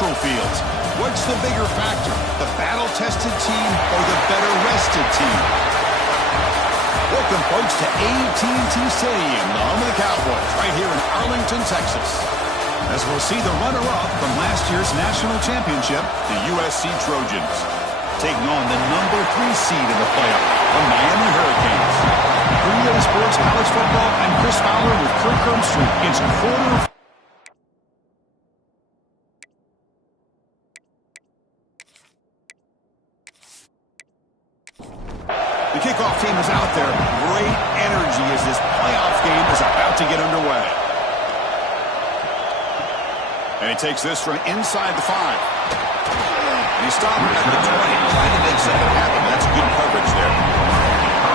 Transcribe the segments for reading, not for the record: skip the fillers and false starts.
neutral fields. What's the bigger factor, the battle-tested team or the better-rested team? Welcome, folks, to AT&T Stadium, the home of the Cowboys, right here in Arlington, Texas. As we'll see the runner-up from last year's national championship, the USC Trojans, taking on the number 3 seed in the playoff, the Miami Hurricanes. For EA Sports College Football, I'm Chris Fowler with Kirk Herbstreit. It's quarter. The kickoff team is out there. Great energy as this playoff game is about to get underway. And he takes this from inside the 5. And he stopped at the 20, trying to make something happen. That's good coverage there.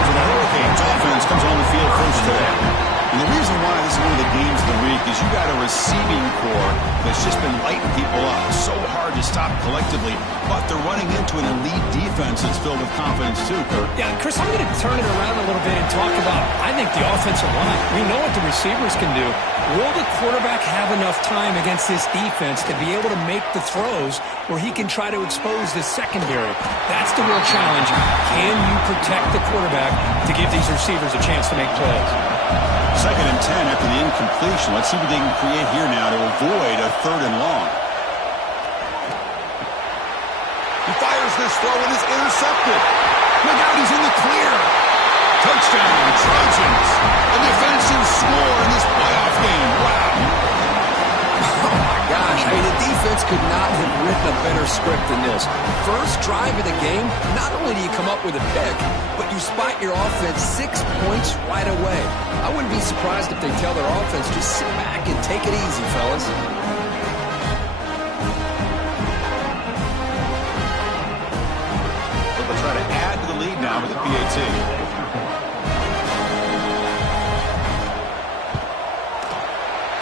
So the Hurricanes offense comes on the field first today. And the reason why this is one of the games of the week is you got a receiving core that's just been lighting people up. So hard to stop collectively, but they're running into an elite defense that's filled with confidence too, Kirk. Yeah, Chris, I'm going to turn it around a little bit and talk about, I think, the offensive line. We know what the receivers can do. Will the quarterback have enough time against this defense to be able to make the throws where he can try to expose the secondary? That's the real challenge. Can you protect the quarterback to give these receivers a chance to make plays? 2nd and 10 after the incompletion. Let's see what they can create here now to avoid a 3rd and long. He fires this throw and is intercepted. Look out, he's in the clear. Touchdown, Trojans. A defensive score in this playoff game. Wow. Oh, my gosh. I mean, the defense could not have written a better script than this. First drive of the game, not only do you come up with a pick, but you spot your offense 6 points right away. I wouldn't be surprised if they tell their offense, just sit back and take it easy, fellas. They'll try to add to the lead now with the PAT.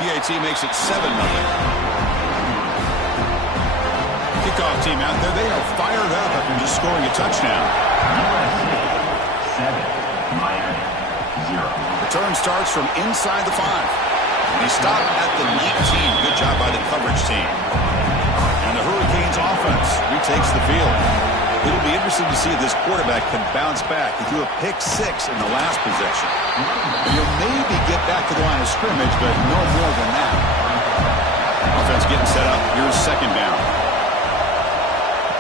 PAT makes it 7-0. Kickoff team out there, they are fired up after just scoring a touchdown. USC 7, Miami 0. Return starts from inside the 5. He stopped at the 19. Good job by the coverage team. And the Hurricanes offense retakes the field. It'll be interesting to see if this quarterback can bounce back. He threw a pick 6 in the last possession. He'll maybe get back to the line of scrimmage, but no more than that. Offense getting set up. Here's 2nd down.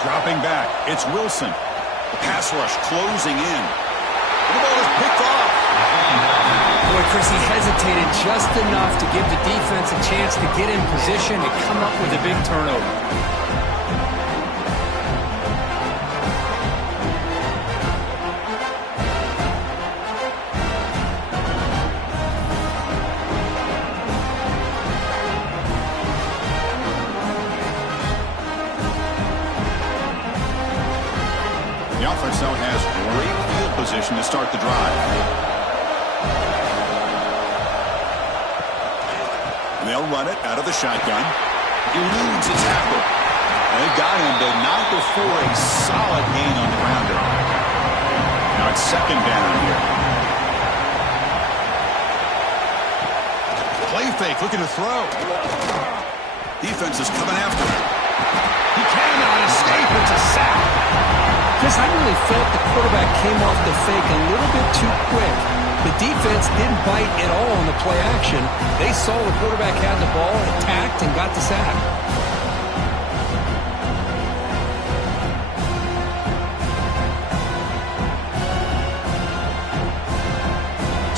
Dropping back. It's Wilson. The pass rush closing in. The ball is picked off. Boy, Chris, he hesitated just enough to give the defense a chance to get in position and come up with a big turnover. The offense now has great field position to start the drive. And they'll run it out of the shotgun. Eludes a tackle. And they got him, but not before a solid gain on the grounder. Now it's 2nd down here. Play fake, looking to throw. Defense is coming after him. He cannot escape. It's a sack. Chris, I really felt the quarterback came off the fake a little bit too quick. The defense didn't bite at all on the play action. They saw the quarterback had the ball, attacked, and got the sack.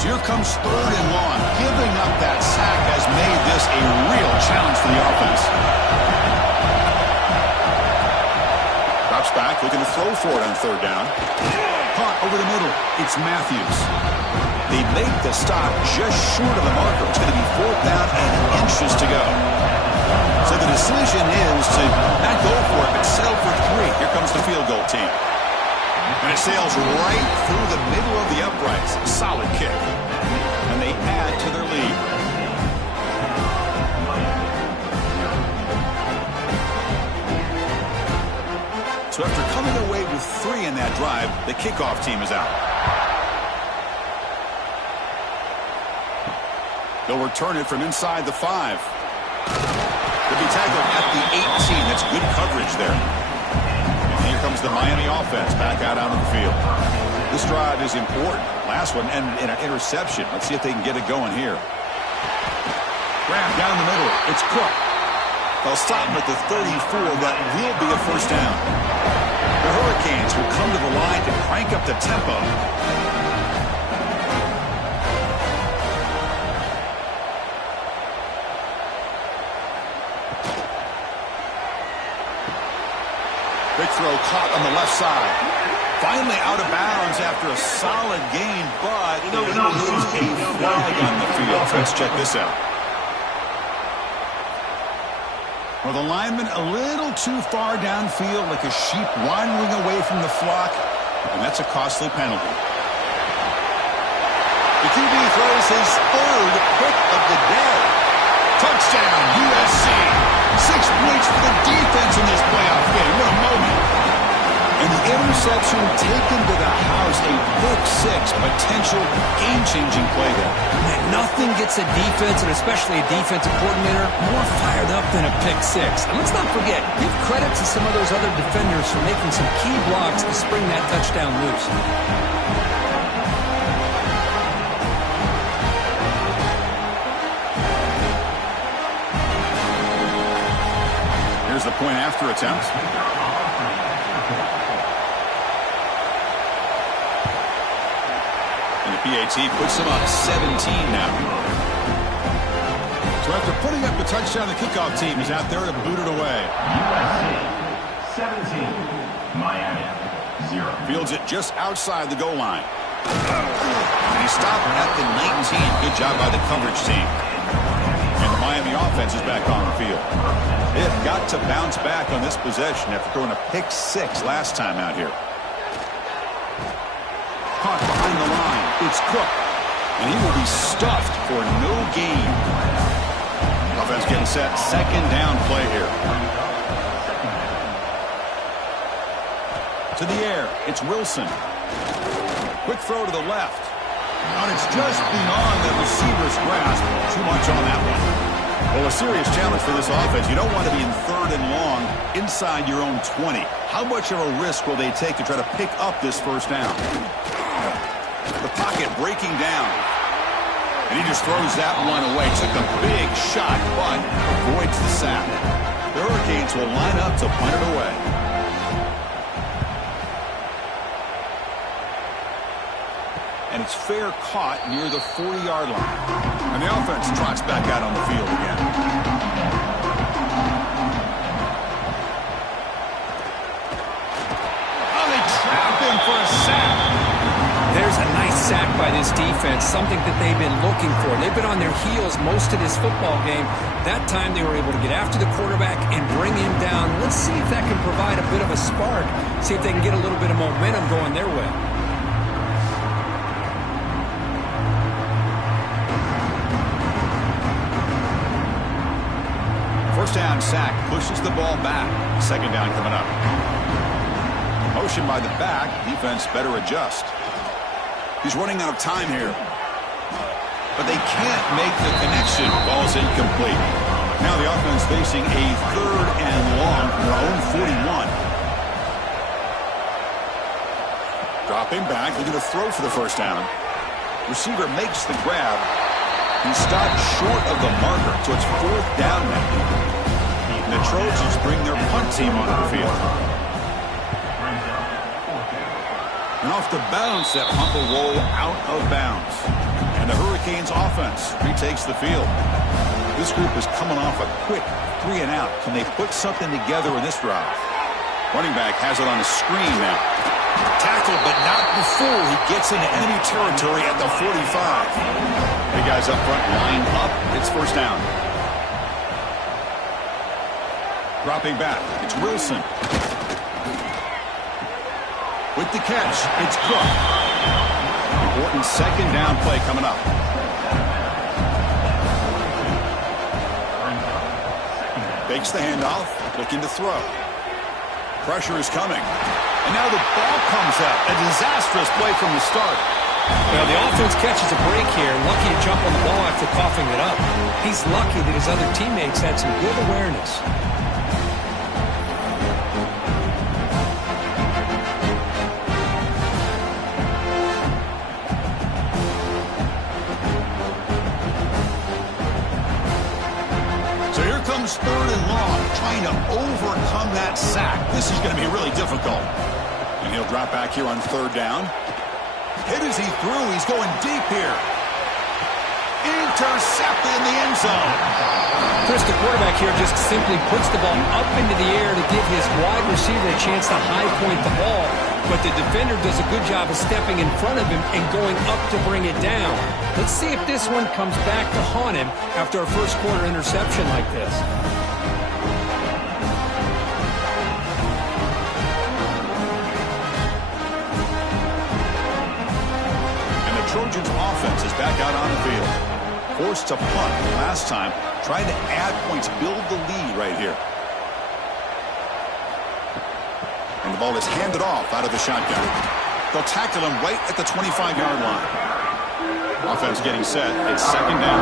So here comes 3rd and long. Giving up that sack has made this a real challenge for the offense. Back, looking to throw for it on 3rd down. Caught over the middle. It's Matthews. They make the stop just short of the marker. It's going to be 4th down and inches to go. So the decision is to not go for it, but settle for 3. Here comes the field goal team. And it sails right through the middle of the uprights. Solid kick. And they add to their lead. So after coming away with 3 in that drive, the kickoff team is out. They'll return it from inside the 5. They'll be tackled at the 18. That's yardage there. And here comes the Miami offense back out onto the field. This drive is important. Last one ended in an interception. Let's see if they can get it going here. Grab down the middle. It's Cook. They'll stop him at the 34. That will be a first down. The Hurricanes will come to the line to crank up the tempo. Big throw caught on the left side. Finally out of bounds after a solid gain, but there is a flag on the field. So let's check this out. Well, the lineman a little too far downfield, like a sheep wandering away from the flock, and that's a costly penalty. The QB throws his third pick of the day. Touchdown, USC. 6 points for the defense in this playoff game. What a moment. And the interception taken to the house, a pick six, potential game-changing play there. Man, nothing gets a defense, and especially a defensive coordinator, more fired up than a pick six. And let's not forget, give credit to some of those other defenders for making some key blocks to spring that touchdown loose. Here's the point after attempt. And the PAT puts them up 17 now. So after putting up the touchdown, the kickoff team is out there to boot it away. USC 17, Miami 0. Fields it just outside the goal line. And he stopped at the 19. Good job by the coverage team. And the Miami offense is back on the field. They've got to bounce back on this possession after throwing a pick six last time out here. Caught behind the line. It's Cook. And he will be stuffed for no gain. Offense getting set. Second down play here. To the air. It's Wilson. Quick throw to the left. And it's just beyond the receiver's grasp. Too much on that one. Well, a serious challenge for this offense. You don't want to be in third and long inside your own 20. How much of a risk will they take to try to pick up this first down? The pocket breaking down. And he just throws that one away. Took a big shot, but avoids the sack. The Hurricanes will line up to punt it away. And it's fair caught near the 40-yard line. And the offense trots back out on the field again. Oh, they trap him for a sack. There's a nice sack by this defense, something that they've been looking for. They've been on their heels most of this football game. That time they were able to get after the quarterback and bring him down. Let's see if that can provide a bit of a spark. See if they can get a little bit of momentum going their way. First down sack pushes the ball back. Second down coming up. Motion by the back. Defense better adjust. He's running out of time here. But they can't make the connection. Ball's incomplete. Now the offense facing a third and long from their own 41. Dropping back. Looking to throw for the first down. Receiver makes the grab. He stopped short of the marker, so it's fourth down now. And the Trojans bring their punt team onto the field. And off the bounce, that punt will roll out of bounds. And the Hurricanes offense retakes the field. This group is coming off a quick 3 and out. Can they put something together in this drive? Running back has it on the screen now. Tackled, but not before he gets into enemy territory at the 45. The guys up front line up. It's first down. Dropping back. It's Wilson. With the catch, it's Cook. Important second down play coming up. Fakes the handoff. Looking to throw. Pressure is coming. And now the ball comes out. A disastrous play from the start. Well, the offense catches a break here. Lucky to jump on the ball after coughing it up. He's lucky that his other teammates had some good awareness. really long, trying to overcome that sack. This is going to be really difficult. And he'll drop back here on 3rd down. Hit as he threw. He's going deep here. Intercepted in the end zone. Chris, the quarterback here just simply puts the ball up into the air to give his wide receiver a chance to high point the ball, but the defender does a good job of stepping in front of him and going up to bring it down. Let's see if this one comes back to haunt him after a first quarter interception like this. And the Trojans offense is back out on the field. Forced to punt last time, trying to add points, build the lead right here. And the ball is handed off out of the shotgun. They'll tackle him right at the 25-yard line. Offense getting set. It's 2nd down.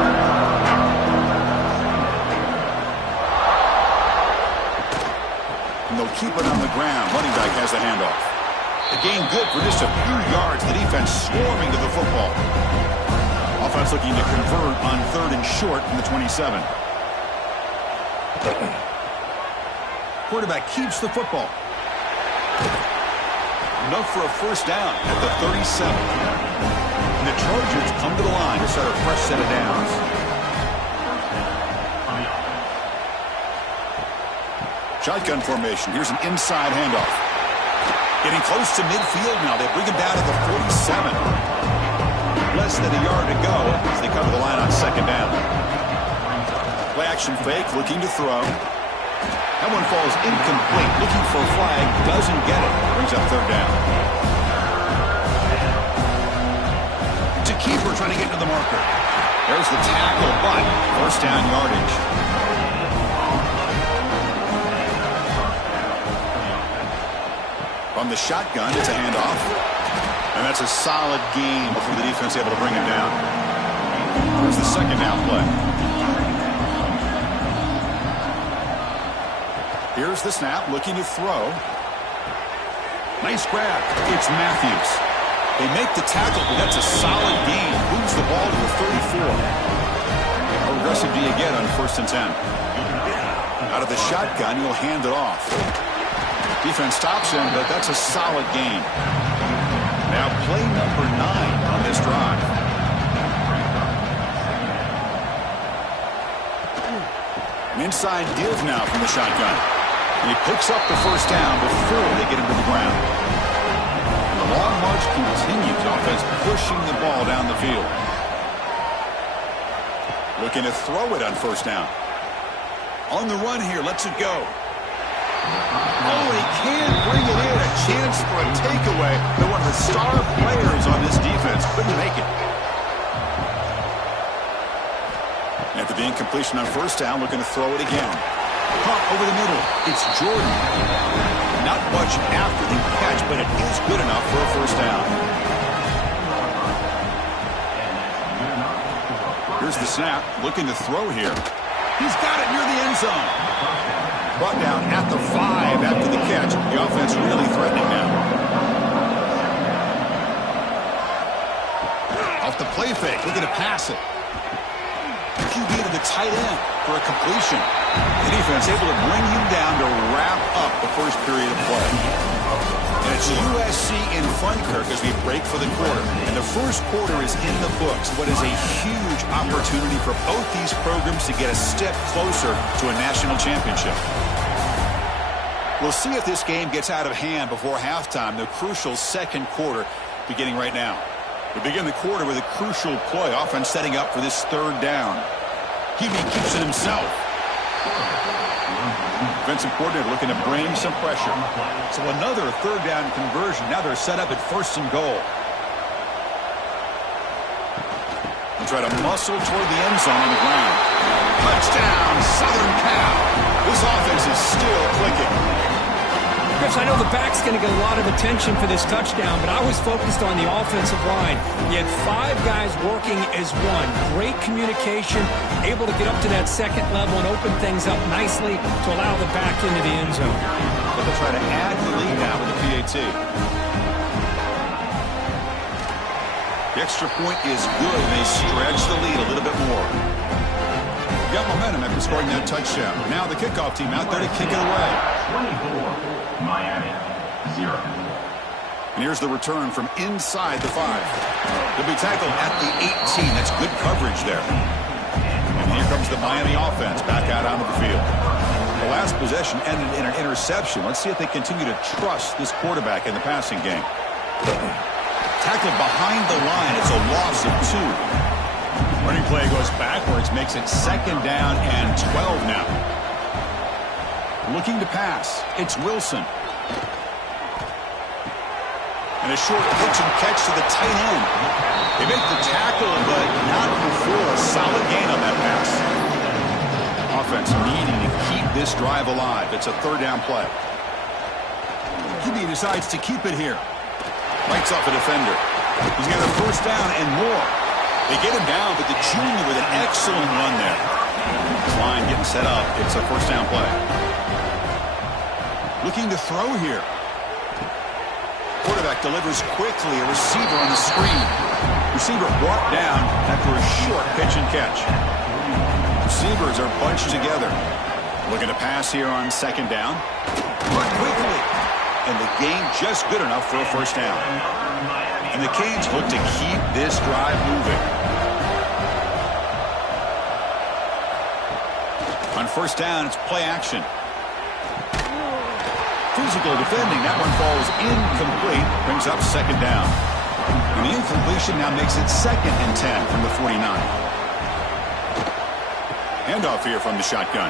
And they'll keep it on the ground. Running back has the handoff. The gain good for just a few yards. The defense swarming to the football. Offense looking to convert on 3rd and short from the 27. Quarterback keeps the football. Enough for a first down at the 37. And the Trojans come to the line to start a fresh set of downs. Shotgun formation. Here's an inside handoff. Getting close to midfield now. They bring him down to the 47. Less than a yard to go as they cover the line on 2nd down. Play action fake, looking to throw. That one falls incomplete. Looking for a flag, doesn't get it. Brings up 3rd down. It's a keeper trying to get to the marker. There's the tackle, but first down yardage. From the shotgun, it's a handoff. And that's a solid gain before the defense able to bring him down. Here's the 2nd down play. Here's the snap, looking to throw. Nice grab. It's Matthews. They make the tackle, but that's a solid gain. Moves the ball to the 34. How aggressive do you get on 1st and 10? Out of the shotgun, he'll hand it off. Defense stops him, but that's a solid gain. Now play number 9 on this drive. An inside give now from the shotgun. And he picks up the first down before they get him to the ground. And the long march continues. Offense pushing the ball down the field. Looking to throw it on 1st down. On the run here, lets it go. Oh, he can't bring it in. A chance for a takeaway. They're one of the star players on this defense. Couldn't make it. After the incompletion on 1st down, looking to throw it again. Pump over the middle. It's Jordan. Not much after the catch, but it is good enough for a first down. Here's the snap. Looking to throw here. He's got it near the end zone. Brought down at the 5 after the catch. The offense really threatening now. Off the play fake, looking to pass it. QB to the tight end for a completion. The defense able to bring him down to wrap up the first period of play. And it's USC in front, Kirk, as we break for the quarter. And the first quarter is in the books. What is a huge opportunity for both these programs to get a step closer to a national championship. We'll see if this game gets out of hand before halftime, the crucial 2nd quarter beginning right now. We begin the quarter with a crucial play, offense setting up for this 3rd down. Hebe keeps it himself. Defensive coordinator looking to bring some pressure. So another 3rd down conversion. Now they're set up at 1st and goal. And try to muscle toward the end zone on the ground. Touchdown, Southern Cal. This offense is still clicking. Chris, I know the back's going to get a lot of attention for this touchdown, but I was focused on the offensive line. You had 5 guys working as one. Great communication, able to get up to that 2nd level and open things up nicely to allow the back into the end zone. But they'll try to add the lead now with the PAT. The extra point is good. They stretch the lead a little bit more. got momentum after scoring that touchdown. Now the kickoff team out there to kick it away. 24, Miami, 0. And here's the return from inside the 5. They'll be tackled at the 18. That's good coverage there. And here comes the Miami offense back out onto the field. The last possession ended in an interception. Let's see if they continue to trust this quarterback in the passing game. Tackled behind the line. It's a loss of 2. Running play goes backwards, makes it 2nd down and 12 now. Looking to pass. It's Wilson. And a short pitch and catch to the tight end. They make the tackle, but not before a solid gain on that pass. Offense needing to keep this drive alive. It's a 3rd down play. QB decides to keep it here. Bites off a defender. He's got a 1st down and more. They get him down, but the junior with an excellent run there. Line getting set up. It's a 1st down play. Looking to throw here. Quarterback delivers quickly. A receiver on the screen. Receiver brought down after a short pitch and catch. Receivers are bunched together. Looking to pass here on 2nd down. But quickly. And the gain just good enough for a 1st down. And the Canes look to keep this drive moving. On 1st down, it's play action. Physical defending. That one falls incomplete. Brings up 2nd down. And the incompletion now makes it 2nd and 10 from the 49. Handoff here from the shotgun.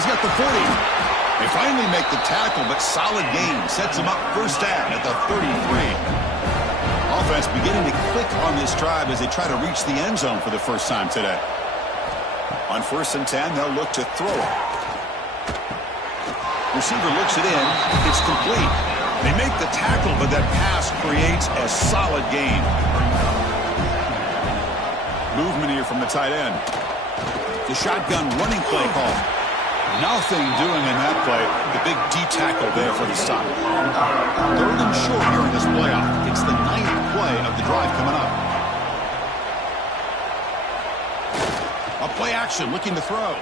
He's got the 40. They finally make the tackle, but solid gain sets him up 1st down at the 33. Offense beginning to click on this drive as they try to reach the end zone for the first time today. On 1st and 10, they'll look to throw it. Receiver looks it in. It's complete. They make the tackle, but that pass creates a solid gain. Movement here from the tight end. The shotgun running play call. Nothing doing in that play. The big D tackle there for the stop. 3rd and short here in this playoff. It's the 9th play of the drive coming up. A play action looking to throw.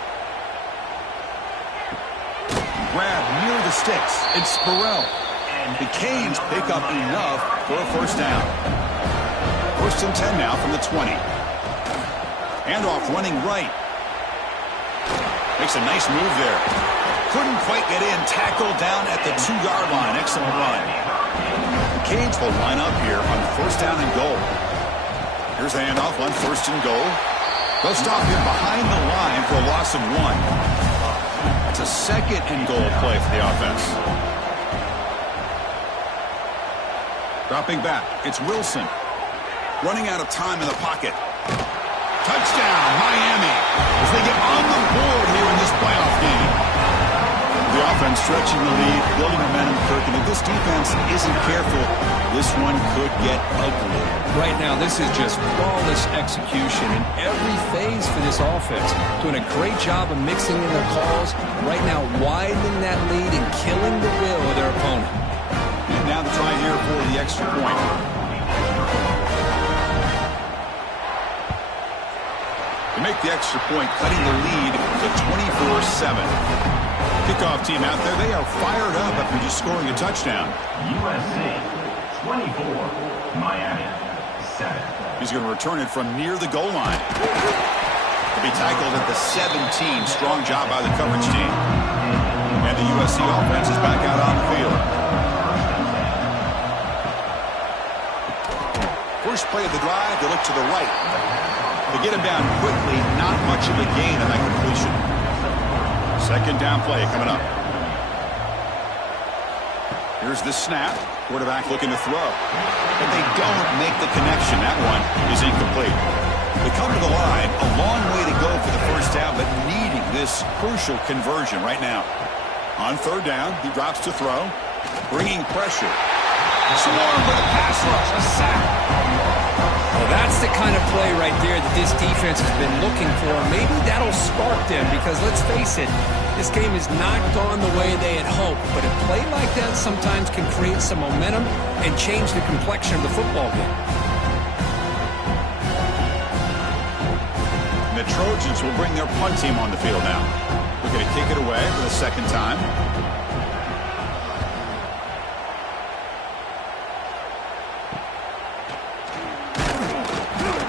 Grab near the sticks. It's Burrell. And the Canes pick up enough for a 1st down. 1st and 10 now from the 20. Handoff running right. Makes a nice move there. Couldn't quite get in. Tackled down at the 2-yard line. Excellent run. The Canes will line up here on 1st down and goal. Here's the handoff on 1st and goal. They'll stop here behind the line for a loss of 1. It's a 2nd and goal play for the offense. Dropping back. It's Wilson. Running out of time in the pocket. Touchdown, Miami, as they get on the board here in this playoff game. The offense stretching the lead, building momentum, Kirk, and if this defense isn't careful, this one could get ugly. Right now, this is just flawless execution in every phase for this offense. Doing a great job of mixing in their calls. Right now, widening that lead and killing the will of their opponent. And now the try here for the extra point. To make the extra point, cutting the lead to 24-7. Kickoff team out there, they are fired up after just scoring a touchdown. USC, 24, Miami, 7. He's going to return it from near the goal line. To be tackled at the 17. Strong job by the coverage team. And the USC offense is back out on the field. First play of the drive, they look to the right. They get him down quickly, not much of a gain on that completion. 2nd down play coming up. Here's the snap. Quarterback looking to throw. But they don't make the connection. That one is incomplete. They come to the line, a long way to go for the 1st down, but needing this crucial conversion right now. On 3rd down, he drops to throw, bringing pressure. Swarm with a pass rush, a sack. Well, that's the kind of play right there that this defense has been looking for. Maybe that'll spark them because, let's face it, this game has not gone the way they had hoped. But a play like that sometimes can create some momentum and change the complexion of the football game. And the Trojans will bring their punt team on the field now. We're going to kick it away for the second time.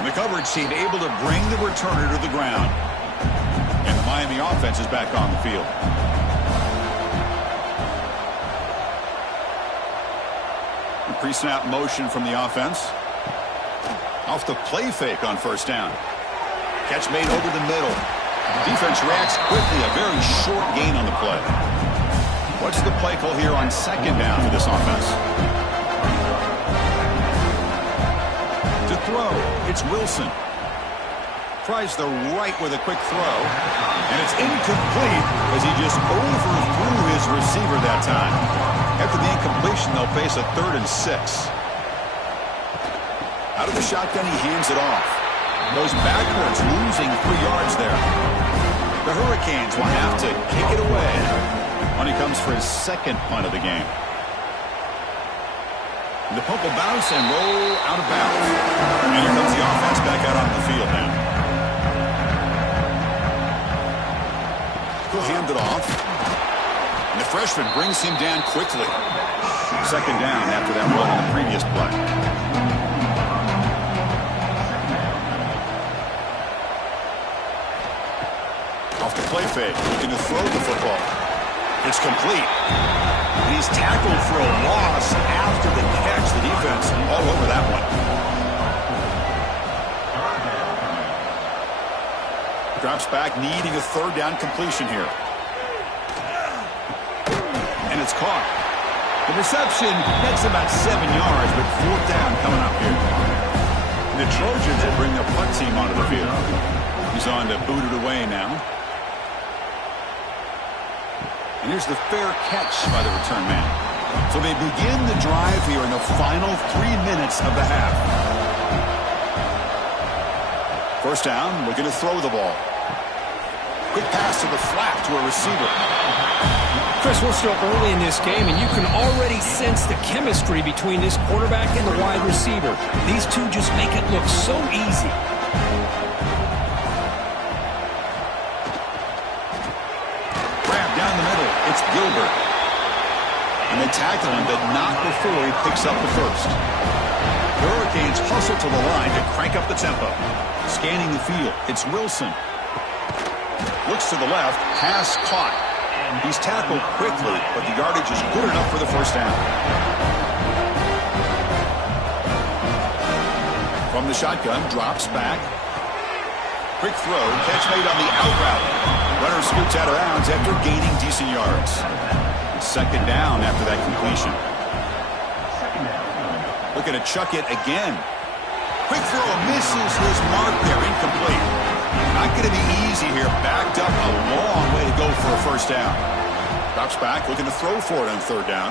The coverage team able to bring the returner to the ground. And the Miami offense is back on the field. Pre-snap motion from the offense. Off the play fake on first down. Catch made over the middle. Defense reacts quickly. A very short gain on the play. What's the play call here on second down for this offense? To throw, it's Wilson. Tries the right with a quick throw. And it's incomplete as he just overthrew his receiver that time. After the incompletion, they'll face a 3rd and 6. Out of the shotgun, he hands it off. Goes backwards, losing 3 yards there. The Hurricanes will have to kick it away when he comes for his second punt of the game. The punt will bounce and roll out of bounds. And here comes the offense back out on the field now. He'll hand it off. And the freshman brings him down quickly. Second down after that run on the previous play. Off the play fake, looking to throw the football. It's complete. And he's tackled for a loss after the catch. The defense all over that one. Drops back, needing a 3rd down completion here. And it's caught. The reception gets about 7 yards, but 4th down coming up here. And the Trojans will bring their punt team onto the field. He's on to boot it away now. And here's the fair catch by the return man. So they begin the drive here in the final 3 minutes of the half. First down, looking to throw the ball. Quick pass to the flat to a receiver. Chris, we're still early in this game, and you can already sense the chemistry between this quarterback and the wide receiver. These two just make it look so easy. Grab down the middle. It's Gilbert. And they tackle him, but not before he picks up the first. The Hurricanes hustle to the line to crank up the tempo. Scanning the field, it's Wilson. Looks to the left, pass caught. He's tackled quickly, but the yardage is good enough for the first down. From the shotgun, drops back. Quick throw, catch made on the out route. Runner scoots out of bounds after gaining decent yards. Second down after that completion. Looking to chuck it again. Quick throw, misses his mark there, incomplete. Not going to be easy here. Backed up a long way to go for a first down. Drops back, looking to throw for it on 3rd down.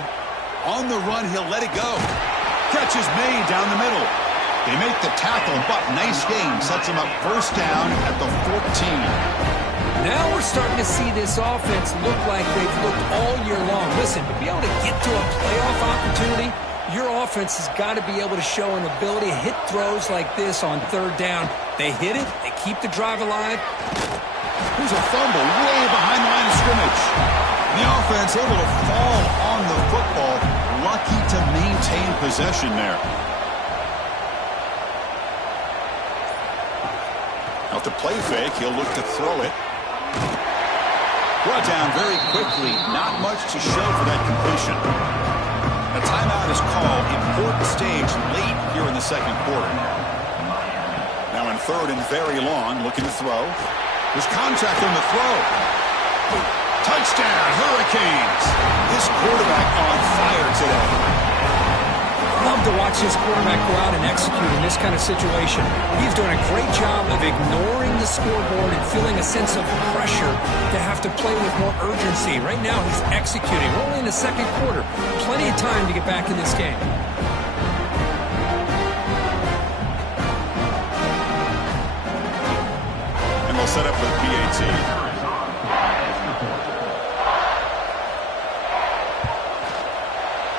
On the run, he'll let it go. Catch is made down the middle. They make the tackle, but nice game. Sets him up first down at the 14. Now we're starting to see this offense look like they've looked all year long. Listen, to be able to get to a playoff opportunity, your offense has got to be able to show an ability to hit throws like this on 3rd down. They hit it. They keep the drive alive. Here's a fumble way behind the line of scrimmage. The offense able to fall on the football. Lucky to maintain possession there. Out to play fake. He'll look to throw it. Brought down very quickly. Not much to show for that completion. A timeout is called. Important stage late here in the second quarter. Now in 3rd and very long, looking to throw. There's contact on the throw. Touchdown, Hurricanes. This quarterback on fire today. Love to watch this quarterback go out and execute in this kind of situation. He's doing a great job of ignoring the scoreboard and feeling a sense of pressure to have to play with more urgency. Right now, he's executing. We're only in the second quarter. Plenty of time to get back in this game. And they'll set up for the PAT.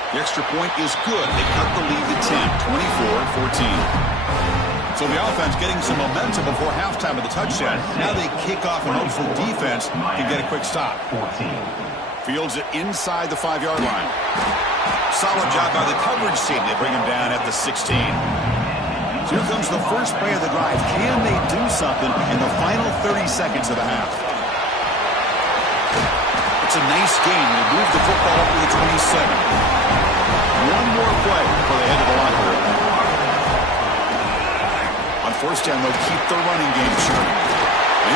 The extra point is good. They cut the lead to 10, 24-14. So the offense getting some momentum before halftime of the touchdown. Now they kick off and hopefully defense can get a quick stop. 14. Fields it inside the 5-yard line. Solid job by the coverage team. They bring him down at the 16. So here comes the first play of the drive. Can they do something in the final 30 seconds of the half? It's a nice game. They move the football up to the 27. One more play before they head to the locker room. On first down, they'll keep the running game short.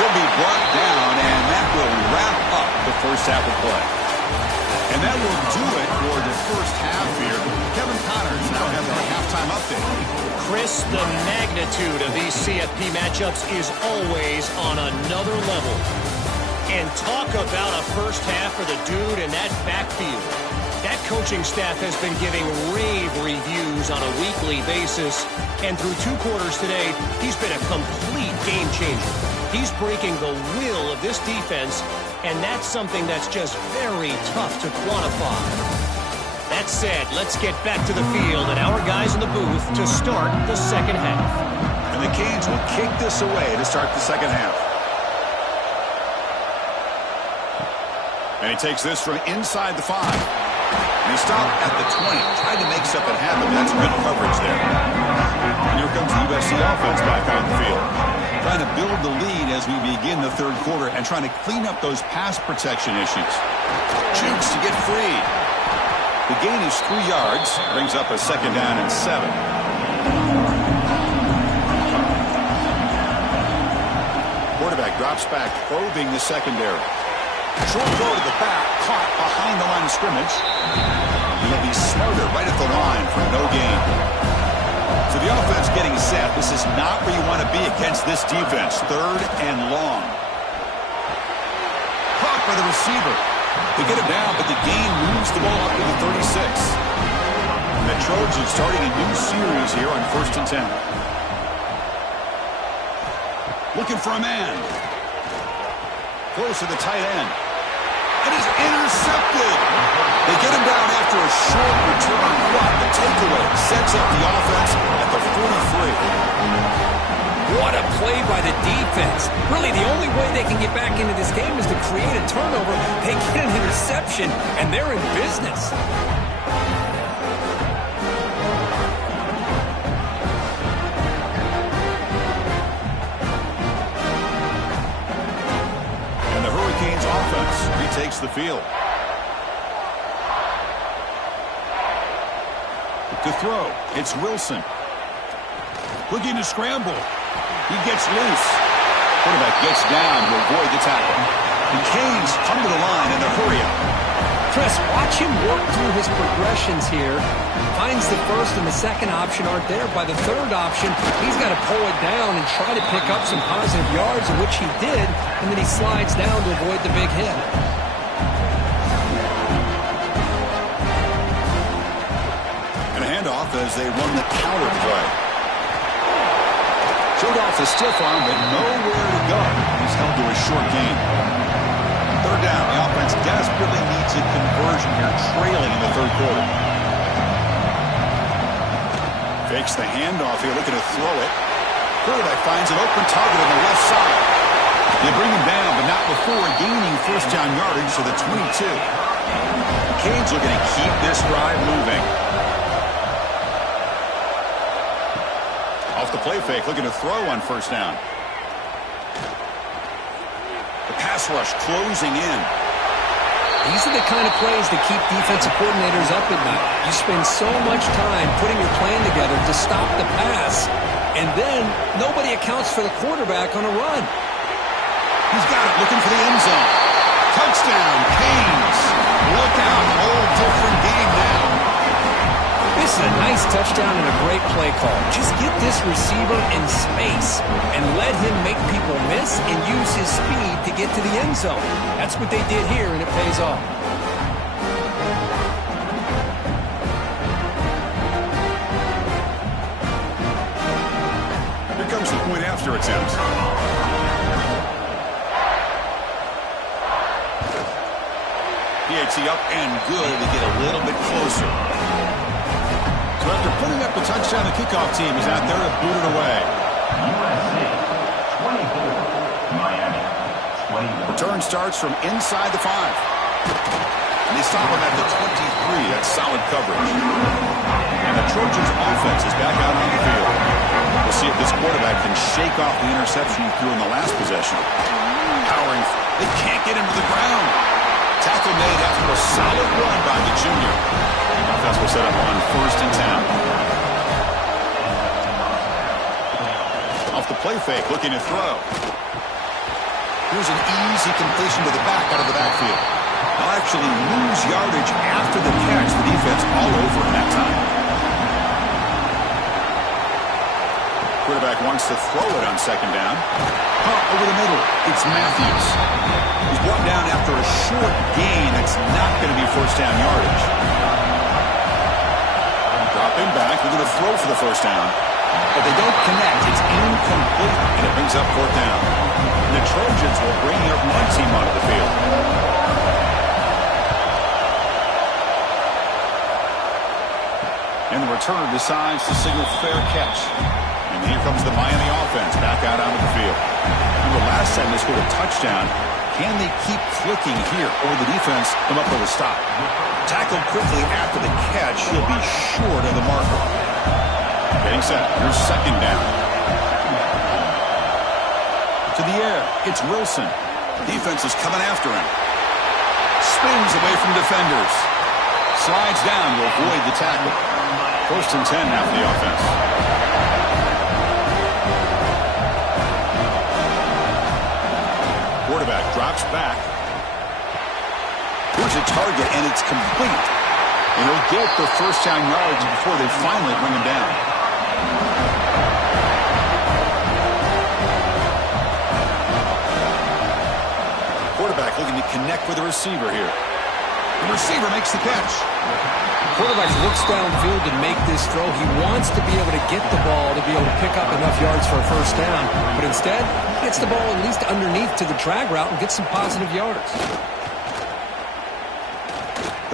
He'll be brought down, and that will wrap up the first half of play. And that will do it for the first half here. Kevin Connors now has our halftime update. Chris, the magnitude of these CFP matchups is always on another level. And talk about a first half for the dude in that backfield. That coaching staff has been giving rave reviews on a weekly basis. And through 2 quarters today, he's been a complete game changer. He's breaking the will of this defense, and that's something that's just very tough to quantify. That said, let's get back to the field and our guys in the booth to start the second half. And the Canes will kick this away to start the second half. And he takes this from inside the 5. And he stopped at the 20. Tried to make something happen. That's good coverage there. And here comes the USC offense back on the field. Trying to build the lead as we begin the third quarter and trying to clean up those pass protection issues. Jukes to get free. The gain is 3 yards. Brings up a second down and 7. Quarterback drops back, probing the secondary. Short throw to the back, caught behind the line of scrimmage. He'll be smarter right at the line for no gain. So the offense getting set. This is not where you want to be against this defense. 3rd and long. Caught by the receiver. They get it down, but the gain moves the ball up to the 36. And the Trojans starting a new series here on 1st and 10. Looking for a man. Close to the tight end. It is intercepted. They get him down after a short return. What the takeaway sets up the offense at the 43. What a play by the defense. Really, the only way they can get back into this game is to create a turnover. They get an interception, and they're in business. Takes the field. To throw, it's Wilson. Looking to scramble. He gets loose. Quarterback gets down to avoid the tackle. The Canes come to the line in a hurry up. Chris, watch him work through his progressions here. Finds the first and the second option aren't there. By the third option, he's got to pull it down and try to pick up some positive yards, in which he did, and then he slides down to avoid the big hit. Off as they run the counter play. Showed off the stiff arm, but nowhere to go. He's held to a short gain. 3rd down. The offense desperately needs a conversion here, trailing in the 3rd quarter. Fakes the handoff here, looking to throw it. Quarterback finds an open target on the left side. They bring him down, but not before gaining first down yardage to the 22. The Canes looking to keep this drive moving. Off the play fake, looking to throw on first down. The pass rush closing in. These are the kind of plays that keep defensive coordinators up at night. You spend so much time putting your plan together to stop the pass, and then nobody accounts for the quarterback on a run. He's got it, looking for the end zone. Touchdown, Canes. Look out, whole different game now. This is a nice touchdown and a great play call. Just get this receiver in space and let him make people miss and use his speed to get to the end zone. That's what they did here, and it pays off. Here comes the point after attempt. PAT up and good to get a little bit closer. So after putting up the touchdown, the kickoff team is out there to boot it away. Return starts from inside the 5. And they stop him at the 23. That's solid coverage. And the Trojans' offense is back out on the field. We'll see if this quarterback can shake off the interception he threw in the last possession. Powering. They can't get him to the ground. Tackle made after a solid run by the junior. Offense will set up on 1st and 10. Off the play fake, looking to throw. Here's an easy completion to the back out of the backfield. They'll actually lose yardage after the catch. The defense all over in that time. Quarterback wants to throw it on 2nd down. Over the middle. It's Matthews. He's brought down after a short gain. That's not going to be 1st down yardage. Dropping back. They're going to throw for the 1st down. But they don't connect. It's incomplete. And it brings up 4th down. And the Trojans will bring their punt team onto the field. And the returner decides to signal fair catch. And here comes the Miami offense back out onto the field. Remember last time they scored a touchdown. Can they keep clicking here, or the defense come up with a stop? Tackled quickly after the catch. He'll be short of the marker. Getting set. Here's 2nd down. To the air. It's Wilson. Defense is coming after him. Spins away from defenders. Slides down to avoid the tackle. 1st and 10 now for the offense. Quarterback drops back. Here's a target, and it's complete. And he'll get the 1st down yards before they finally bring him down. Quarterback looking to connect with the receiver here. The receiver makes the catch. The quarterback looks downfield to make this throw. He wants to be able to get the ball to be able to pick up enough yards for a 1st down. But instead, he gets the ball at least underneath to the drag route and gets some positive yards.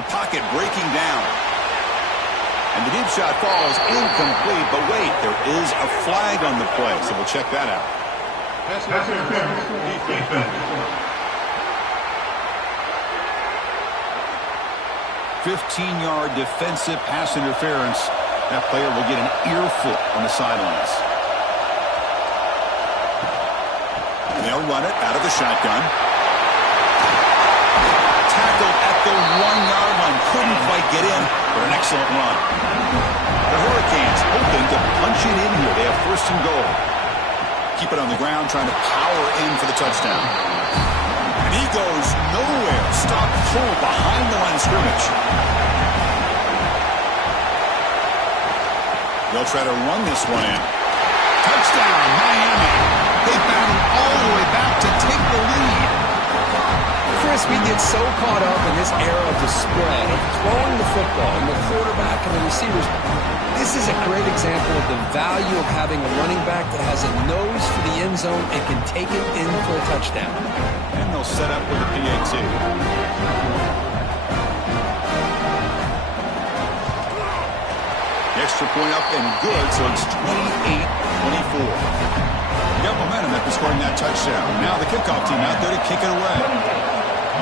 The pocket breaking down. And the deep shot falls incomplete. But wait, there is a flag on the play, so we'll check that out. That's defense. 15-yard defensive pass interference. That player will get an earful on the sidelines. And they'll run it out of the shotgun. Tackled at the 1-yard line. Couldn't quite get in, but an excellent run. The Hurricanes hoping to punch it in here. They have 1st and goal. Keep it on the ground, trying to power in for the touchdown. And he goes nowhere. Stop full behind the line of scrimmage. They'll try to run this one in. Touchdown, Miami. They battle all the way back to take the lead. Chris, we get so caught up in this era of the spread, of throwing the football, and the quarterback and the receivers. This is a great example of the value of having a running back that has a nose for the end zone and can take it in for a touchdown. And they'll set up with a PAT. The extra point up and good, so it's 28-24. They got momentum after scoring that touchdown. Now the kickoff team out there to kick it away.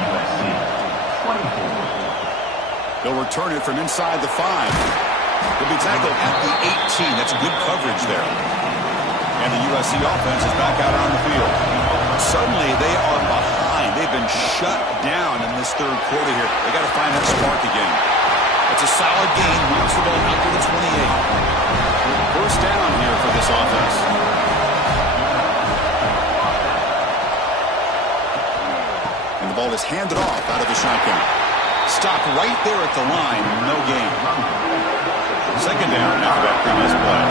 USC 24. They'll return it from inside the 5. They'll be tackled at the 18. That's good coverage there. And the USC offense is back out on the field. Suddenly they are behind. They've been shut down in this 3rd quarter here. They got to find that spark again. It's a solid gain. Moves the ball out to the 28. 1st down here for this offense. And the ball is handed off out of the shotgun. Stopped right there at the line. No gain. 2nd down after that previous play.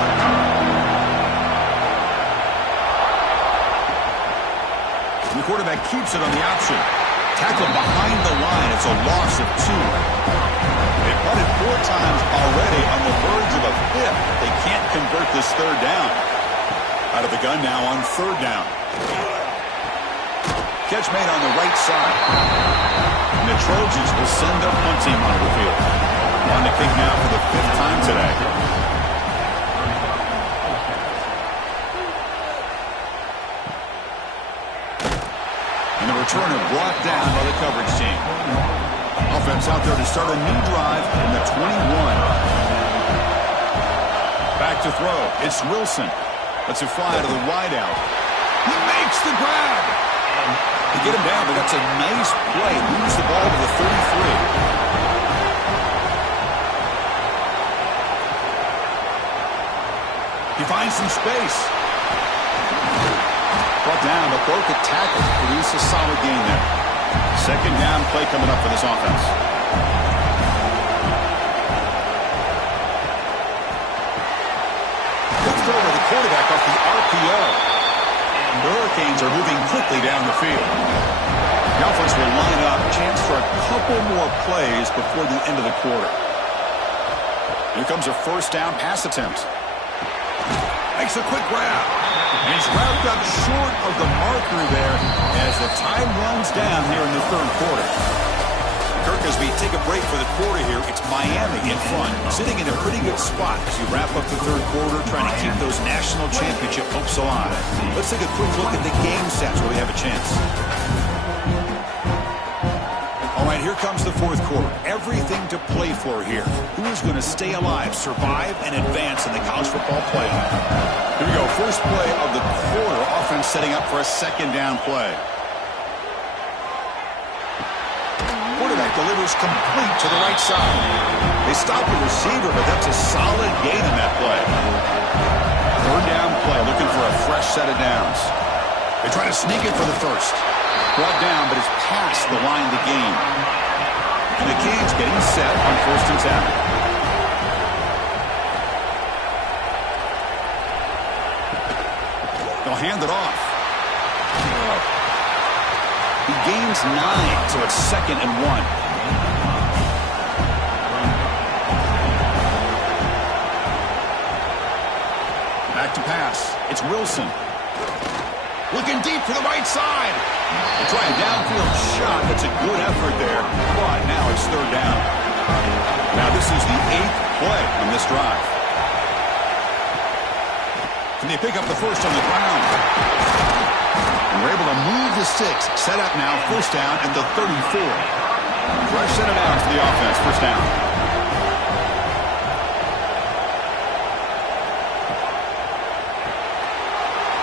And the quarterback keeps it on the option. Tackled behind the line. It's a loss of 2. They've run it 4 times already on the verge of a 5th. They can't convert this 3rd down. Out of the gun now on 3rd down. Catch made on the right side. And the Trojans will send their punt team onto the field. On the kick now for the 5th time today. And the returner brought down by the coverage team. Offense out there to start a new drive in the 21. Back to throw. It's Wilson. Lets it fly to the wideout. He makes the grab. To get him down, but that's a nice play. Moves the ball to the 33. He finds some space. Brought down, but broke the tackle to produce a solid gain there. Second down play coming up for this offense. Good throw to the quarterback off the RPO. And the Hurricanes are moving quickly down the field. The offense will line up. Chance for a couple more plays before the end of the quarter. Here comes a first down pass attempt. Makes a quick grab. And he's wrapped up short of the marker there as the time runs down here in the third quarter. Kirk, as we take a break for the quarter here, it's Miami in front, sitting in a pretty good spot as we wrap up the third quarter, trying to keep those national championship hopes alive. Let's take a quick look at the game stats where we have a chance. All right, here comes the fourth quarter. Everything to play for here. Who is going to stay alive, survive, and advance in the college football playoff? Here we go. First play of the quarter. Offense setting up for a second down play. Quarterback delivers complete to the right side. They stop the receiver, but that's a solid gain in that play. Third down play, looking for a fresh set of downs. They try to sneak it for the first. Brought down, but it's past the line to gain. And the Canes getting set on first and 10. They'll hand it off. He gains 9, so it's second and 1. Back to pass. It's Wilson. Looking deep to the right side. They try a downfield shot. That's a good effort there. But now it's third down. Now this is the 8th play on this drive. Can they pick up the first on the ground? And we're able to move the sticks. Set up now, first down at the 34. Fresh set of downs for the offense, first down.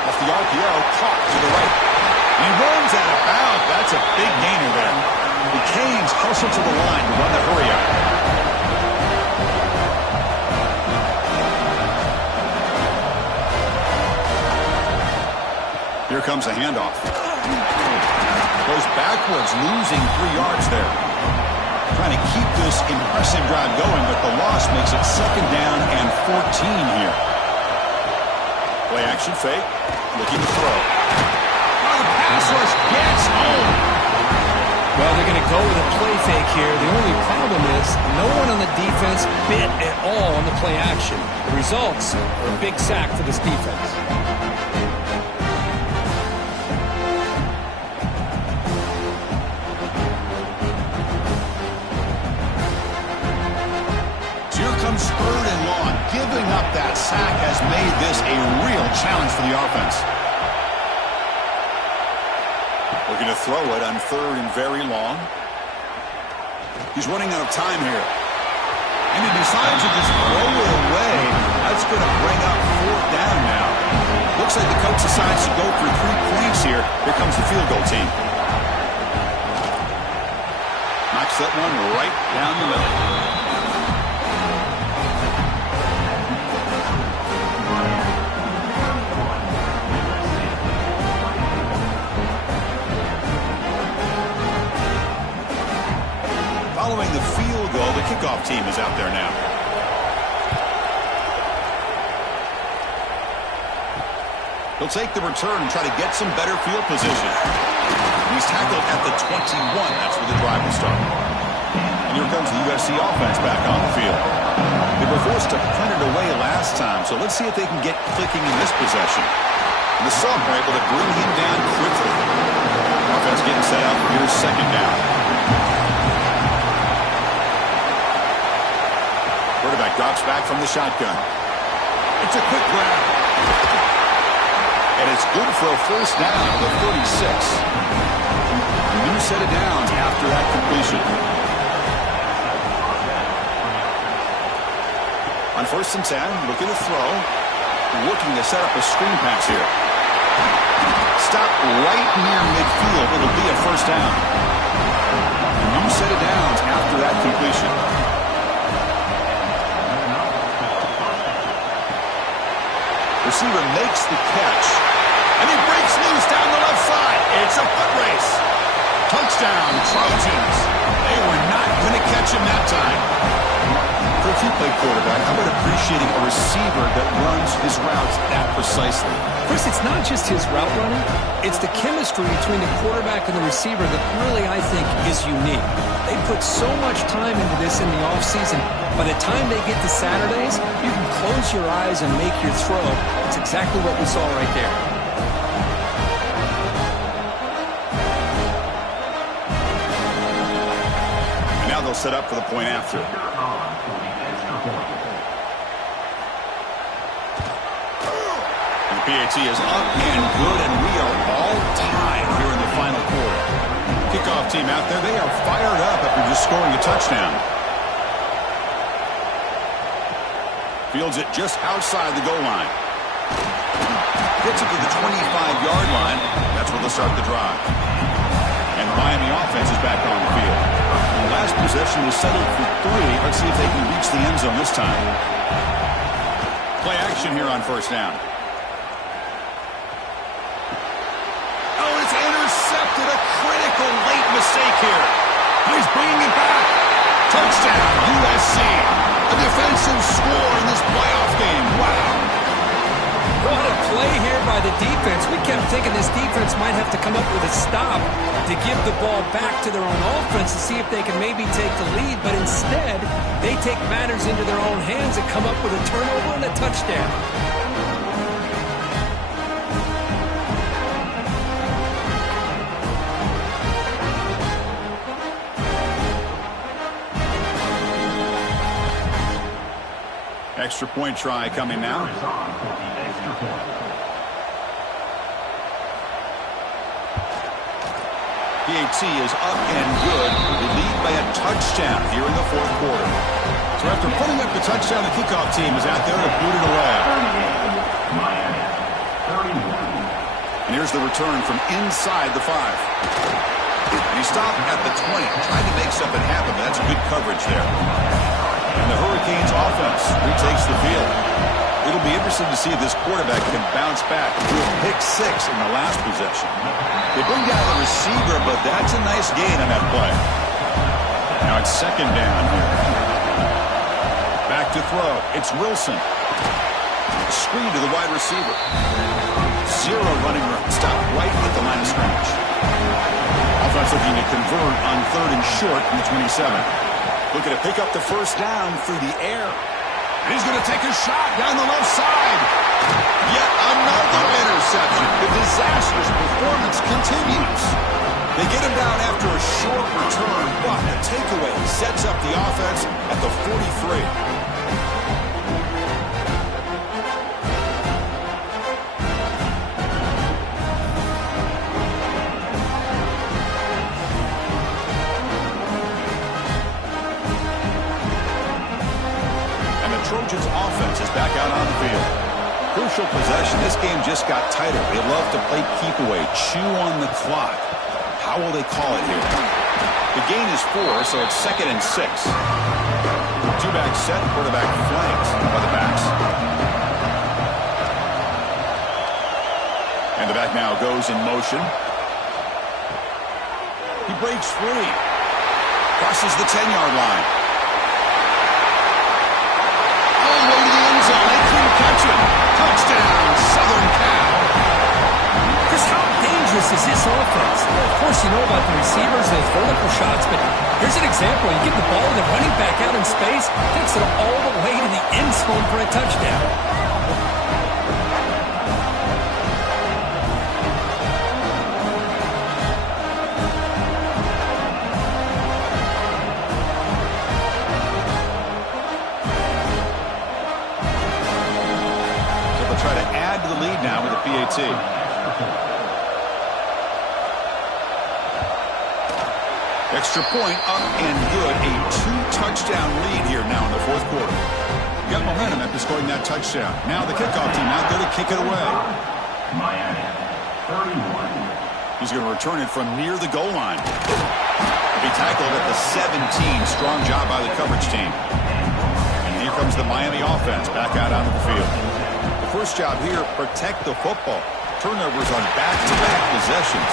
Off the RPO, caught to the right. He runs out of bounds. That's a big gainer there. The Canes hustle to the line to run the hurry up. Here comes a handoff. Goes backwards, losing 3 yards there. Trying to keep this impressive drive going, but the loss makes it second down and 14 here. Play action fake. Looking to throw. Oh, the pass rush gets home. Well, they're going to go with a play fake here. The only problem is no one on the defense bit at all on the play action. The results are a big sack for this defense. Third and long. Giving up that sack has made this a real challenge for the offense. Looking to throw it on third and very long. He's running out of time here. And he decides to just throw it away. That's going to bring up fourth down now. Looks like the coach decides to go for 3 points here. Here comes the field goal team. Knocks that one right down the middle. Following the field goal, the kickoff team is out there now. He'll take the return and try to get some better field position. He's tackled at the 21. That's where the drive will start. And here comes the USC offense back on the field. They were forced to punt it away last time, so let's see if they can get clicking in this possession. And the Subs are able to bring him down quickly. Offense getting set up. Here's second down. Quarterback drops back from the shotgun. It's a quick grab. And it's good for a first down at the 36. new set of downs after that completion. On 1st and 10, looking to throw. Looking to set up a screen pass here. Stop right near midfield. It'll be a 1st down. A new set of downs after that completion. Receiver makes the catch. And he breaks loose down the left side. It's a foot race. Touchdown, Trojans. They were not going to catch him that time. If you play quarterback, how about appreciating a receiver that runs his routes that precisely? Chris, it's not just his route running. It's the chemistry between the quarterback and the receiver that really, I think, is unique. They put so much time into this in the offseason. By the time they get to Saturdays, you can close your eyes and make your throw. It's exactly what we saw right there. And now they'll set up for the point after. PAT is up and good, and we are all tied here in the final quarter. Kickoff team out there, they are fired up after just scoring a touchdown. Fields it just outside the goal line. Gets it to the 25-yard line. That's where they'll start the drive. And the Miami offense is back on the field. The last possession was settled for 3. Let's see if they can reach the end zone this time. Play action here on 1st down. Intercepted, a critical late mistake here. He's bringing it back. Touchdown, USC. A defensive score in this playoff game. Wow. What a play here by the defense. We kept thinking this defense might have to come up with a stop to give the ball back to their own offense to see if they can maybe take the lead, but instead, they take matters into their own hands and come up with a turnover and a touchdown. Extra point try coming now. PAT is up and good. They lead by a touchdown here in the 4th quarter. So after putting up the touchdown, the kickoff team is out there to boot it away. And here's the return from inside the 5. And he stopped at the 20, trying to make something happen, but that's good coverage there. And the Hurricanes offense retakes the field. It'll be interesting to see if this quarterback can bounce back to a pick 6 in the last possession. They bring down the receiver, but that's a nice gain on that play. Now it's 2nd down here. Back to throw. It's Wilson. Screen to the wide receiver. 0 running room. Stop right at the line of scrimmage. Offense looking to convert on 3rd and short in the 27. Looking to pick up the 1st down through the air. And he's going to take a shot down the left side. Yet another interception. The disastrous performance continues. They get him down after a short return, but the takeaway sets up the offense at the 43. Trojans offense is back out on the field. Crucial possession. This game just got tighter. They love to play keep away, chew on the clock. How will they call it here? The gain is 4, so it's 2nd and 6. 2-back set, quarterback flanked by the backs. And the back now goes in motion. He breaks free. Crosses the 10-yard line. Touchdown, Southern Cal. Chris, how dangerous is this offense? Well, of course, you know about the receivers, those vertical shots, but here's an example. You get the ball to the running back out in space, takes it all the way to the end zone for a touchdown. Try to add to the lead now with the PAT. Extra point up and good. A 2-touchdown lead here now in the fourth quarter. Got momentum after scoring that touchdown. Now the kickoff team out there to kick it away. Miami, 31. He's going to return it from near the goal line. He'll be tackled at the 17. Strong job by the coverage team. And here comes the Miami offense back out onto the field. The first job here, protect the football. Turnovers on back-to-back possessions.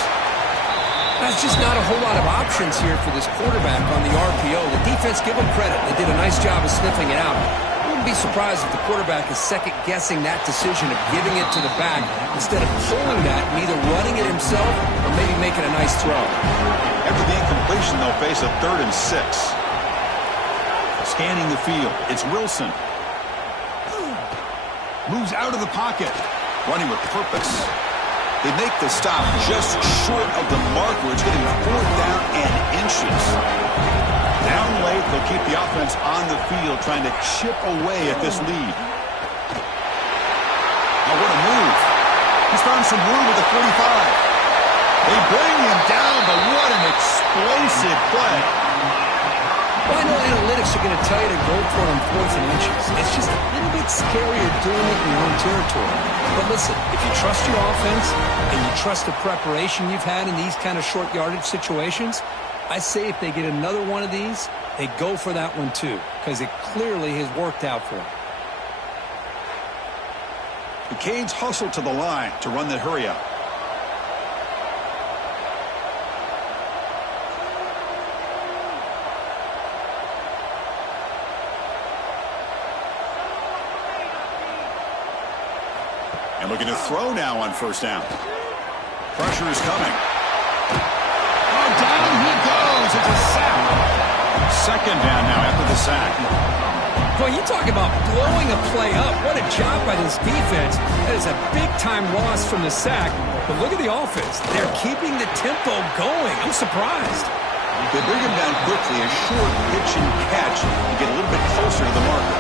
That's just not a whole lot of options here for this quarterback on the RPO. The defense, give them credit. They did a nice job of sniffing it out. I wouldn't be surprised if the quarterback is second-guessing that decision of giving it to the back instead of pulling that and either running it himself or maybe making a nice throw. After the incompletion, they'll face a 3rd and 6. Scanning the field, it's Wilson. Moves out of the pocket, running with purpose. They make the stop just short of the marker. It's getting 4th down and inches. Down late, they'll keep the offense on the field, trying to chip away at this lead. Oh, what a move. He's found some room with the 45. They bring him down, but what an explosive play. Well, I know analytics are going to tell you to go for it on 4th and inches. It's just a little bit scarier doing it in your own territory. But listen, if you trust your offense and you trust the preparation you've had in these kind of short yardage situations, I say if they get another one of these, they go for that one too, because it clearly has worked out for them. The Canes hustle to the line to run the hurry-up. And looking to throw now on 1st down. Pressure is coming. Oh, down he goes. It's a sack. 2nd down now after the sack. Boy, you talk about blowing a play up. What a job by this defense. That is a big-time loss from the sack. But look at the offense. They're keeping the tempo going. I'm surprised. They bring him down quickly. A short pitch and catch to get a little bit closer to the marker.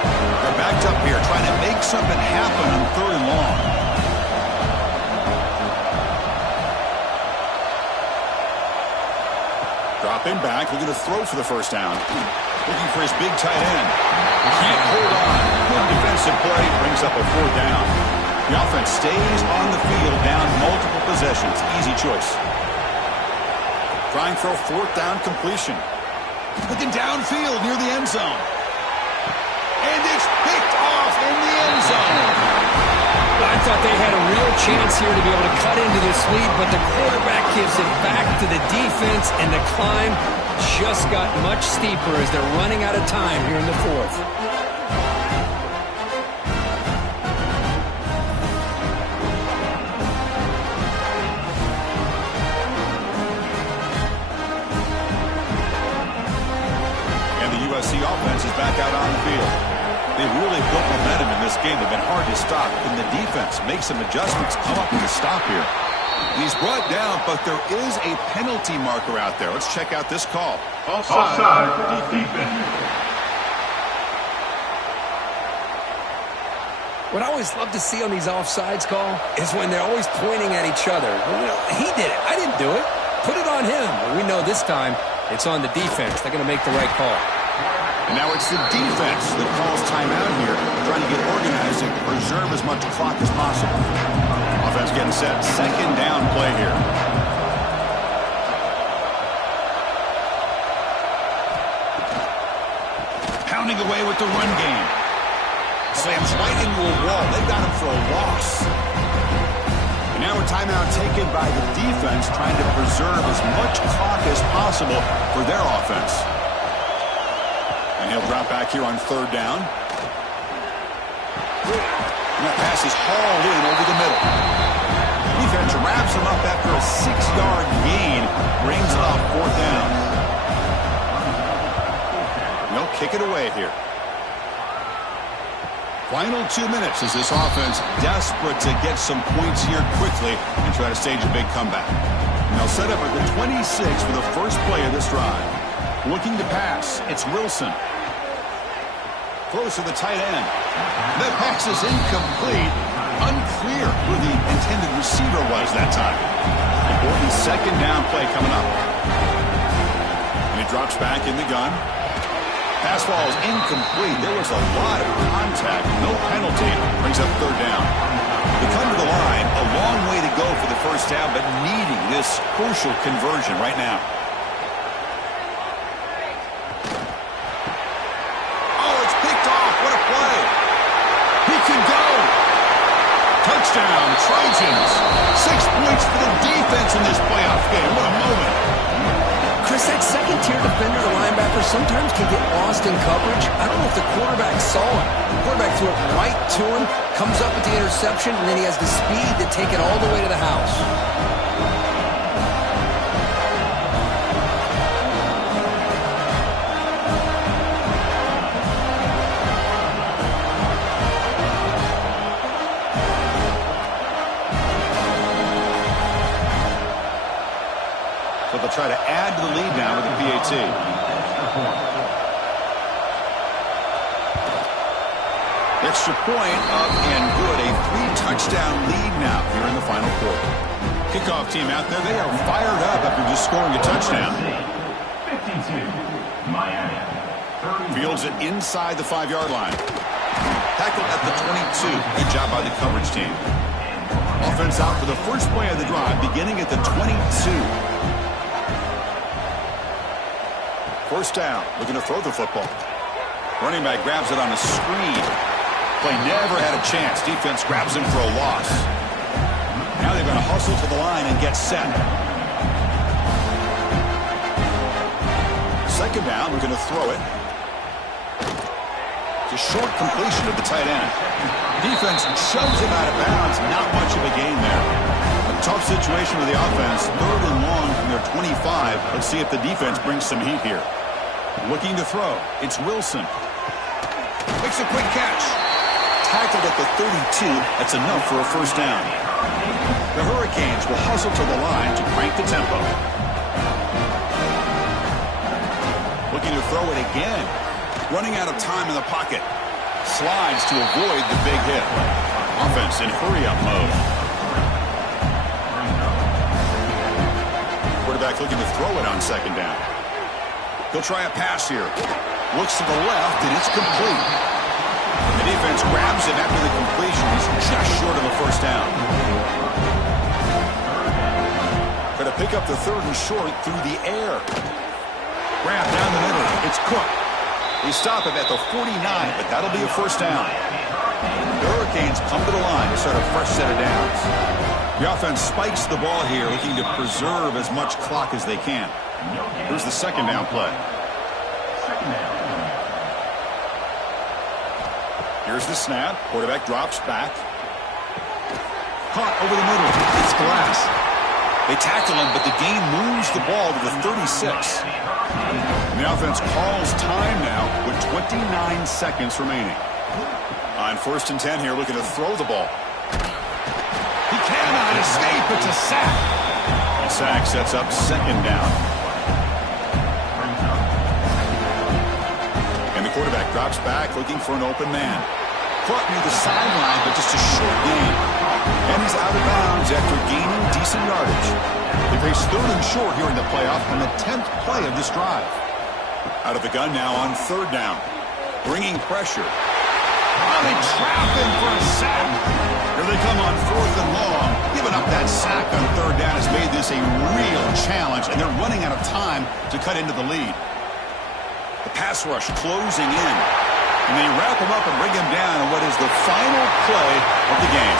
They're backed up here, trying to make something happen on 3rd and long. Dropping back, looking to throw for the 1st down. Looking for his big tight end. Can't hold on. Good defensive play, brings up a 4th down. The offense stays on the field, down multiple possessions. Easy choice. Trying for a 4th down completion. Looking downfield near the end zone. And it's picked off in the end zone. I thought they had a real chance here to be able to cut into this lead, but the quarterback gives it back to the defense, and the climb just got much steeper as they're running out of time here in the 4th. And the USC offense is back out on the field. They've really built momentum in this game. They've been hard to stop. And the defense makes some adjustments, come up with a stop here. He's brought down, but there is a penalty marker out there. Let's check out this call. Offside, defense. What I always love to see on these offsides call is when they're always pointing at each other. Well, you know, he did it. I didn't do it. Put it on him. Well, we know this time it's on the defense. They're going to make the right call. And now it's the defense that calls timeout here, trying to get organized and preserve as much clock as possible. Offense getting set. 2nd down play here. Pounding away with the run game. Slams right into a wall. They got him for a loss. And now a timeout taken by the defense, trying to preserve as much clock as possible for their offense. And he'll drop back here on 3rd down. And that pass is hauled in over the middle. Defense wraps him up after a 6-yard gain. Brings up 4th down. They'll kick it away here. Final 2 minutes as this offense desperate to get some points here quickly and try to stage a big comeback. And they'll set up at the 26 for the first play of this drive. Looking to pass, it's Wilson. Throws to the tight end. That pass is incomplete. Unclear who the intended receiver was that time. Important 2nd down play coming up. drops back in the gun. Pass ball is incomplete. There was a lot of contact. No penalty. Brings up third down. They come to the line. A long way to go for the first down, but needing this crucial conversion right now. Oh, it's picked off. What a play. He can go. Touchdown, Trojans. 6 points for the defense in this playoff game. What a moment. Chris, that second-tier defender, the linebacker, sometimes can get lost in coverage. I don't know if the quarterback saw it. The quarterback threw it right to him, comes up with the interception, and then he has the speed to take it all the way to the house. So they'll try to add to the lead now with the PAT. Extra point up and good. A 3-touchdown lead now here in the final quarter. Kickoff team out there, they are fired up after just scoring a touchdown. 52, Miami. Fields it inside the 5-yard line. Tackled at the 22. Good job by the coverage team. Offense out for the first play of the drive, beginning at the 22. First down, looking to throw the football. Running back grabs it on a screen. Play never had a chance. Defense grabs him for a loss. Now they're going to hustle to the line and get set. Second down, we're going to throw it. It's a short completion of the tight end. Defense shoves him out of bounds. Not much of a gain there. A tough situation with the offense. 3rd and long from their 25. Let's see if the defense brings some heat here. Looking to throw. It's Wilson. Makes a quick catch. Tackled at the 32. That's enough for a first down. The Hurricanes will hustle to the line to crank the tempo. Looking to throw it again. Running out of time in the pocket. Slides to avoid the big hit. Offense in hurry-up mode. Quarterback looking to throw it on second down. He'll try a pass here. Looks to the left, and it's complete. The defense grabs him after the completion. He's just short of a first down. Going to pick up the 3rd and short through the air. Grab down the middle. It's Cook. They stop him at the 49, but that'll be a first down. The Hurricanes come to the line to start a fresh set of downs. The offense spikes the ball here, looking to preserve as much clock as they can. Here's the second down play. Here's the snap. Quarterback drops back. Caught over the middle. It's Glass. They tackle him, but the gain moves the ball to the 36. And the offense calls time now with 29 seconds remaining. On 1st and 10 here, looking to throw the ball. He cannot escape. It's a sack. The sack sets up second down. And the quarterback drops back, looking for an open man. Caught near the sideline, but just a short gain. And he's out of bounds after gaining decent yardage. They face 3rd and short here in the playoff on the 10th play of this drive. Out of the gun now on 3rd down. Bringing pressure. Oh, they trap him for a sack. Here they come on 4th and long. Giving up that sack on 3rd down has made this a real challenge, and they're running out of time to cut into the lead. The pass rush closing in. And they wrap him up and bring him down in what is the final play of the game.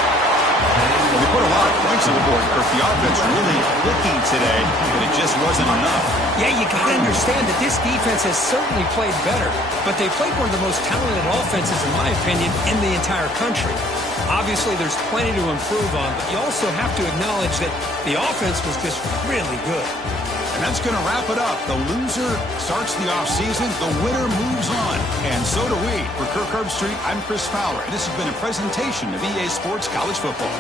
Well, they put a lot of points on the board, Kirk. The offense really clicking today, but it just wasn't enough. Yeah, you got to understand that this defense has certainly played better, but they played one of the most talented offenses, in my opinion, in the entire country. Obviously, there's plenty to improve on, but you also have to acknowledge that the offense was just really good. And that's going to wrap it up. The loser starts the offseason. The winner moves on. And so do we. For Kirk Herbstreit, I'm Chris Fowler. And this has been a presentation of EA Sports College Football.